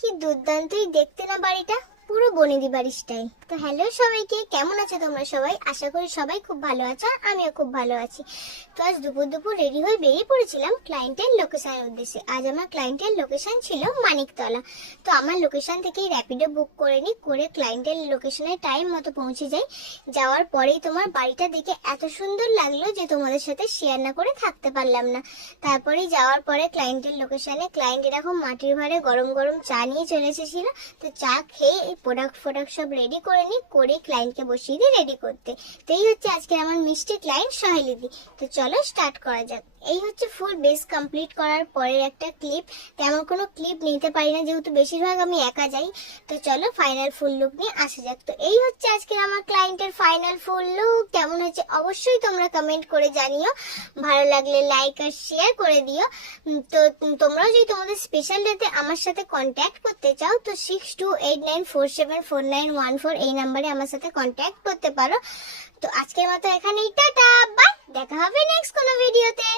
কি দুর্দান্তই দেখতে না বাড়িটা, পুরো বনেদি বাড়ির স্টাইল। তো হ্যালো সবাইকে, কেমন আছো তোমরা সবাই? আশা করি সবাই খুব ভালো আছো, আর আমিও খুব ভালো আছি। তো আজ দুপুর দুপুর রেডি হয়ে বেরিয়ে পড়েছিলাম ক্লায়েন্টের লোকেশনের উদ্দেশ্যে। আজ আমার ক্লায়েন্টের লোকেশন ছিল মানিকতলা। তো আমার লোকেশন থেকেই র্যাপিডো বুক করে নিই, করে ক্লায়েন্টের লোকেশনে টাইম মতো পৌঁছে যাই। যাওয়ার পরেই তোমার বাড়িটা দেখে এত সুন্দর লাগলো যে তোমাদের সাথে শেয়ার না করে থাকতে পারলাম না। তারপরে যাওয়ার পরে ক্লায়েন্টের লোকেশনে ক্লায়েন্ট এরকম মাটির ভাঁড়ে গরম গরম চা নিয়ে চলে এসেছিল। তো চা খেয়ে এই প্রোডাক্ট সব রেডি করে নিই, করে ক্লায়েন্টকে বসিয়ে দিই রেডি করতে। তো এই হচ্ছে আজকে আমার মিষ্টি ক্লায়েন্ট সহেলিদি। তো চলো স্টার্ট করা যাক। এই হচ্ছে ফুল বেস কমপ্লিট করার পরের একটা ক্লিপ। তেমন কোনো ক্লিপ নিতে পারি না, যেহেতু বেশিরভাগ আমি একা যাই। তো চলো ফাইনাল ফুল লুক নিয়ে আসা যাক। তো এই হচ্ছে আজকে আমার ক্লায়েন্টের ফাইনাল ফুল লুক। কেমন হচ্ছে অবশ্যই তোমরা কমেন্ট করে জানিও, ভালো লাগলে লাইক আর শেয়ার করে দিও। তো তোমরাও যদি তোমাদের স্পেশাল ডেতে আমার সাথে কন্ট্যাক্ট করতে চাও, তো 6289474914 এই নাম্বারে আমার সাথে কন্ট্যাক্ট করতে পারো। তো আজকের মতো এখানেই টাটা বাই, দেখা হবে নেক্সট কোনো ভিডিওতে।